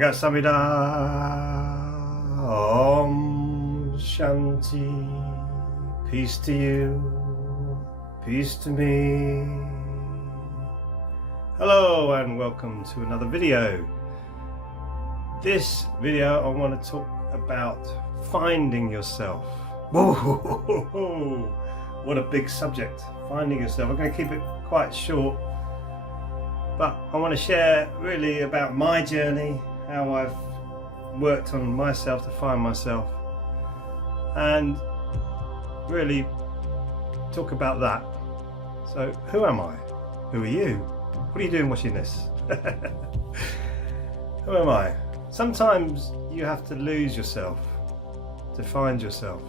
Samida Om Shanti. Peace to you, peace to me. Hello and welcome to another video. This video I want to talk about finding yourself. Whoa, what a big subject, finding yourself. I'm going to keep it quite short, but I want to share really about my journey, how I've worked on myself to find myself, and really talk about that. So who am I? Who are you? What are you doing watching this? Who am I? Sometimes you have to lose yourself to find yourself.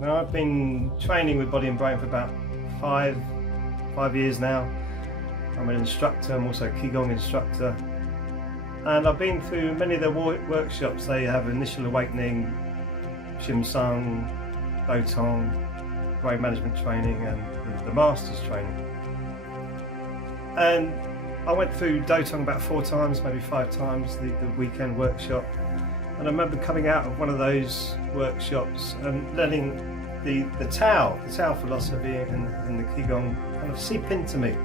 Now, I've been training with body and brain for about five years now. I'm an instructor, I'm also a Qigong instructor, and I've been through many of their workshops. They have Initial Awakening, Shimsung, Dotong, brain management training, and the Masters training. And I went through Dotong about 4 times, maybe 5 times, the weekend workshop. And I remember coming out of one of those workshops and letting the Tao philosophy and the Qigong kind of seep into me.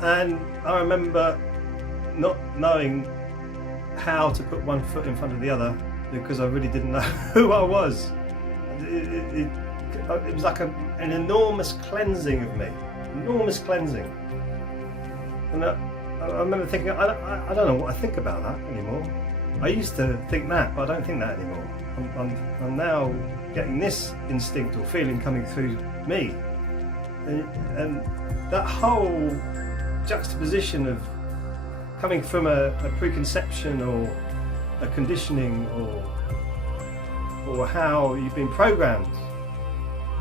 And I remember not knowing how to put one foot in front of the other because I really didn't know who I was. It was like an enormous cleansing of me, enormous cleansing. And I remember thinking, I don't know what I think about that anymore. I used to think that, but I don't think that anymore. I'm now getting this instinct or feeling coming through me. And that whole juxtaposition of coming from a preconception or a conditioning or how you've been programmed,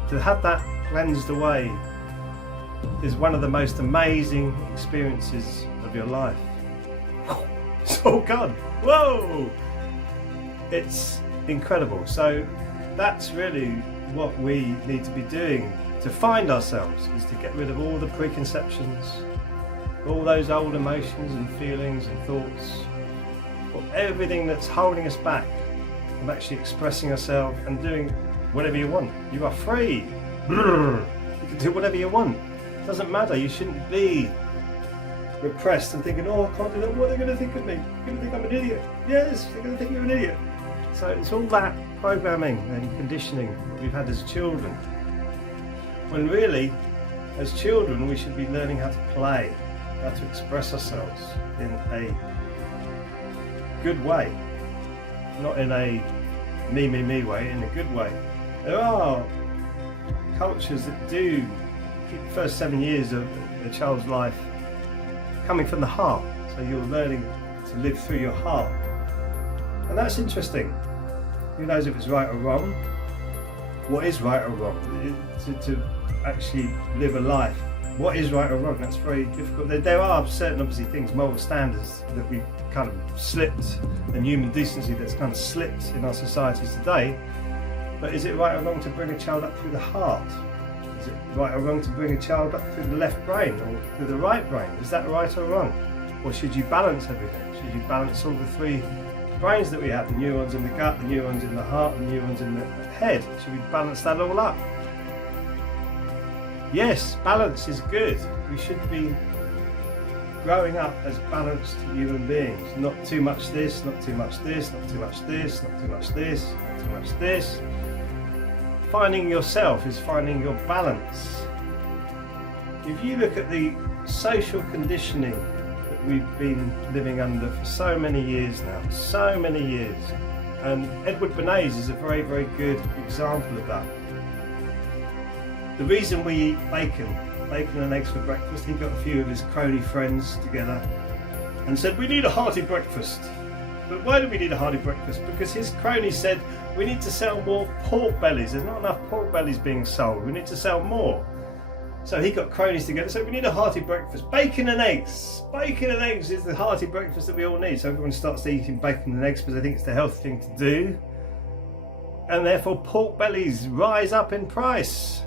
to have that cleansed away is one of the most amazing experiences of your life. It's all gone. Whoa! It's incredible. So that's really what we need to be doing to find ourselves, is to get rid of all the preconceptions, all those old emotions and feelings and thoughts, everything that's holding us back from actually expressing ourselves and doing whatever you want. You are free. You can do whatever you want. It doesn't matter. You shouldn't be repressed and thinking, oh, I can't do that. What are they going to think of me? They're going to think I'm an idiot. Yes, they're going to think you're an idiot. So it's all that programming and conditioning that we've had as children. When really, as children, we should be learning how to play, how to express ourselves in a good way, not in a me way, in a good way. There are cultures that do keep the first 7 years of a child's life coming from the heart, so you're learning to live through your heart, and that's interesting. Who knows if it's right or wrong? What is right or wrong? To actually live a life, what is right or wrong? That's very difficult. There are certain, obviously, things, moral standards that we've kind of slipped, and human decency that's kind of slipped in our societies today. But is it right or wrong to bring a child up through the heart? Is it right or wrong to bring a child up through the left brain or through the right brain? Is that right or wrong? Or should you balance everything? Should you balance all the 3 brains that we have, the neurons in the gut, the neurons in the heart, the neurons in the head? Should we balance that all up? Yes, balance is good. We should be growing up as balanced human beings. Not too much this, not too much this, not too much this, not too much this, not too much this. Finding yourself is finding your balance. If you look at the social conditioning that we've been living under for so many years now, so many years, and Edward Bernays is a very, very good example of that. The reason we eat bacon and eggs for breakfast, he got a few of his crony friends together and said, we need a hearty breakfast. But why do we need a hearty breakfast? Because his cronies said, we need to sell more pork bellies. There's not enough pork bellies being sold. We need to sell more. So he got cronies together, so we need a hearty breakfast. Bacon and eggs. Bacon and eggs is the hearty breakfast that we all need. So everyone starts eating bacon and eggs because they think it's the healthy thing to do. And therefore pork bellies rise up in price.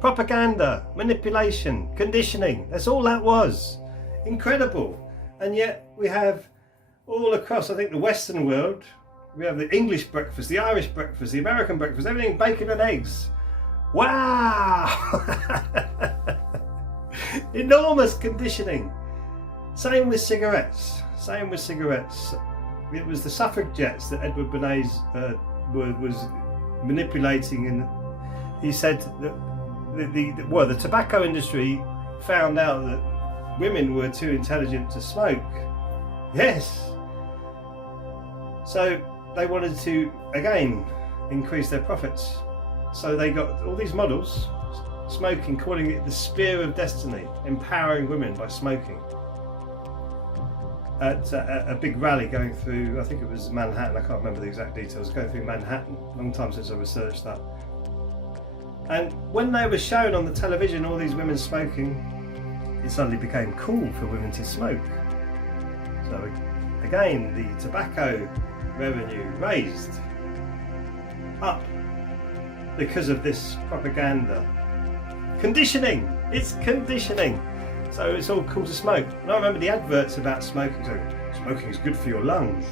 Propaganda, manipulation, conditioning. That's all that was. Incredible. And yet we have all across, I think, the Western world, we have the English breakfast, the Irish breakfast, the American breakfast, everything bacon and eggs. Wow! Enormous conditioning. Same with cigarettes. Same with cigarettes. It was the suffragettes that Edward Bernays was manipulating, and he said that the tobacco industry found out that women were too intelligent to smoke. Yes. So they wanted to again increase their profits. So they got all these models smoking, calling it the spear of destiny, empowering women by smoking. At a big rally going through, I think it was Manhattan, I can't remember the exact details, going through Manhattan, a long time since I researched that. And when they were shown on the television all these women smoking, it suddenly became cool for women to smoke. So again, the tobacco revenue raised up because of this propaganda. Conditioning! It's conditioning! So it's all cool to smoke. And I remember the adverts about smoking, so smoking is good for your lungs.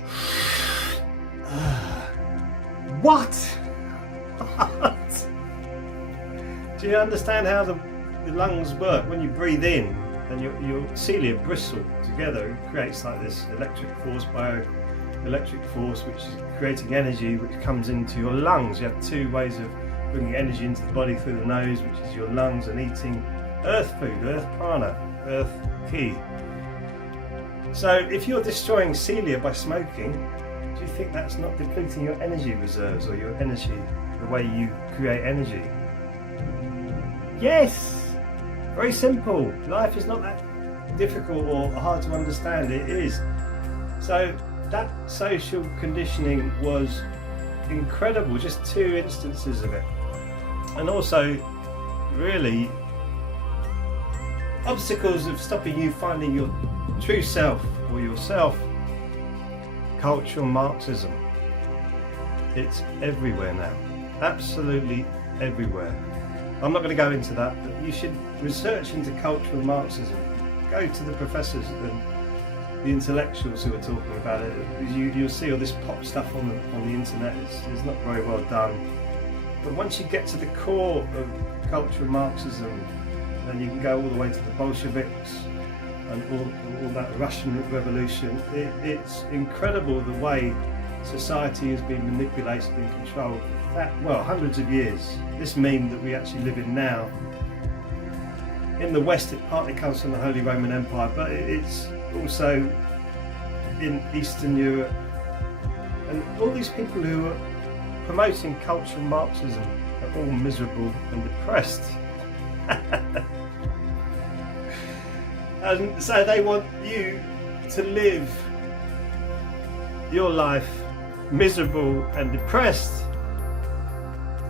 What? What? Do you understand how the lungs work? When you breathe in and your cilia bristle together, it creates like this electric force, bioelectric force, which is creating energy which comes into your lungs. You have two ways of bringing energy into the body through the nose, which is your lungs, and eating earth food, earth prana, earth ki. So if you're destroying cilia by smoking, do you think that's not depleting your energy reserves or your energy, the way you create energy? Yes! Very simple. Life is not that difficult or hard to understand. It is. So that social conditioning was incredible, just 2 instances of it. And also, really, obstacles of stopping you finding your true self or yourself. Cultural Marxism. It's everywhere now. Absolutely everywhere. I'm not going to go into that, but you should research into cultural Marxism. Go to the professors and the intellectuals who are talking about it. You'll see all this pop stuff on the internet. It's not very well done. But once you get to the core of cultural Marxism, then you can go all the way to the Bolsheviks and all that Russian Revolution. It's incredible the way society has been manipulated and controlled for hundreds of years. This meme that we actually live in now, in the West, it partly comes from the Holy Roman Empire, but it's also in Eastern Europe. And all these people who are promoting cultural Marxism are all miserable and depressed. And so they want you to live your life miserable and depressed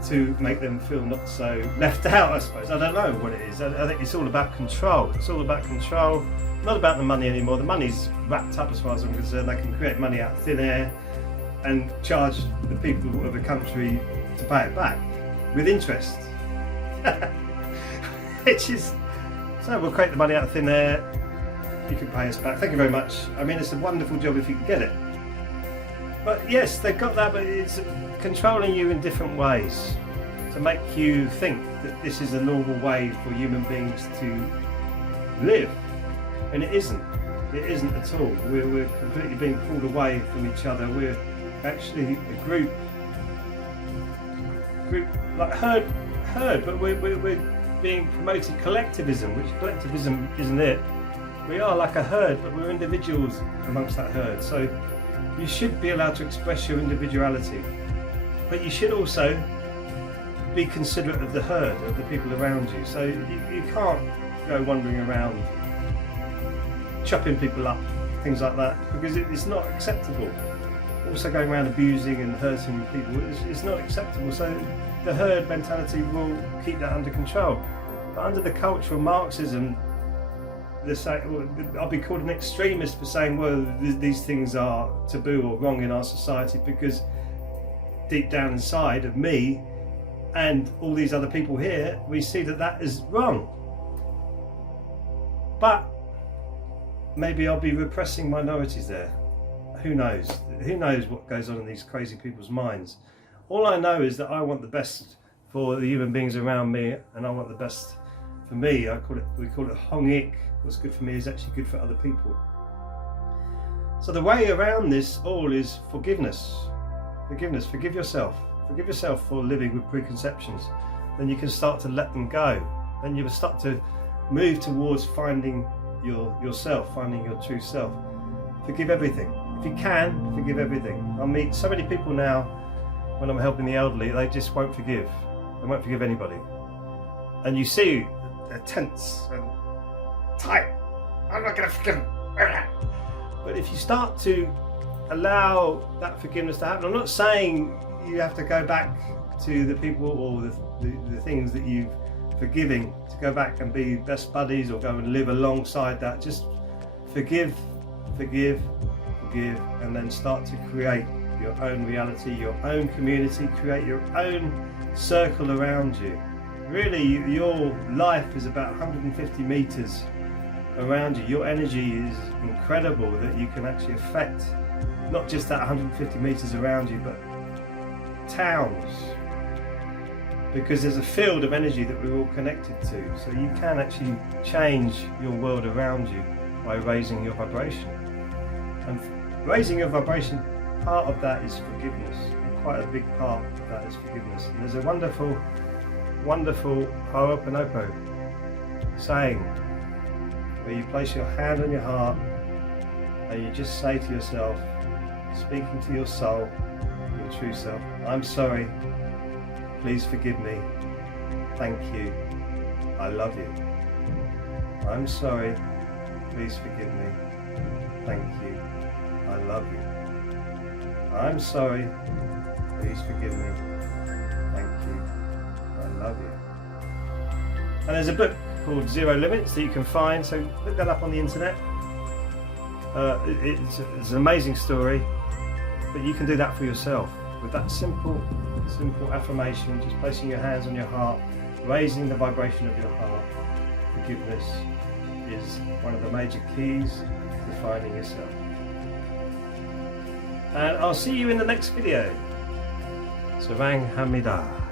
to make them feel not so left out, I suppose. I don't know what it is. I think it's all about control. It's all about control, not about the money anymore. The money's wrapped up as far as I'm concerned. They can create money out of thin air and charge the people of a country to pay it back with interest. Which is, so we'll create the money out of thin air, you can pay us back. Thank you very much. I mean, it's a wonderful job if you can get it. But yes, they've got that, but it's controlling you in different ways to make you think that this is a normal way for human beings to live. And it isn't. It isn't at all. We're completely being pulled away from each other. We're actually a group like herd, but we're being promoted collectivism, which collectivism isn't it. We are like a herd, but we're individuals amongst that herd. So you should be allowed to express your individuality, but you should also be considerate of the herd, of the people around you. So you can't go wandering around chopping people up, things like that, because it's not acceptable. Also going around abusing and hurting people, it's not acceptable. So the herd mentality will keep that under control. But under the cultural Marxism, I'll be called an extremist for saying, well, these things are taboo or wrong in our society, because deep down inside of me and all these other people here, we see that is wrong. But maybe I'll be repressing minorities there. Who knows? Who knows what goes on in these crazy people's minds? All I know is that I want the best for the human beings around me, and I want the best for me. We call it hong-ik. What's good for me is actually good for other people. So the way around this all is forgiveness. Forgiveness. Forgive yourself. Forgive yourself for living with preconceptions. Then you can start to let them go. Then you will start to move towards finding yourself, finding your true self. Forgive everything. If you can, forgive everything. I meet so many people now when I'm helping the elderly, they just won't forgive. They won't forgive anybody. And you see they're tense and tight. I'm not going to forgive them. But if you start to allow that forgiveness to happen, I'm not saying you have to go back to the people or the things that you've forgiving, to go back and be best buddies or go and live alongside that. Just forgive, forgive, forgive, and then start to create your own reality, your own community, create your own circle around you. Really, your life is about 150 meters around you. Your energy is incredible that you can actually affect not just that 150 meters around you, but towns, because there's a field of energy that we're all connected to. So you can actually change your world around you by raising your vibration. And raising your vibration, part of that is forgiveness. And quite a big part of that is forgiveness. And there's a wonderful, wonderful Ho'oponopono saying where you place your hand on your heart and you just say to yourself, speaking to your soul, your true self, I'm sorry, please forgive me, thank you, I love you. I'm sorry, please forgive me, thank you, I love you. I'm sorry, please forgive me, thank you, I love you. And there's a book called Zero Limits that you can find, so look that up on the internet. It's an amazing story, but you can do that for yourself with that simple affirmation, just placing your hands on your heart, raising the vibration of your heart. Forgiveness is one of the major keys to finding yourself. And I'll see you in the next video. Sarang Hamida.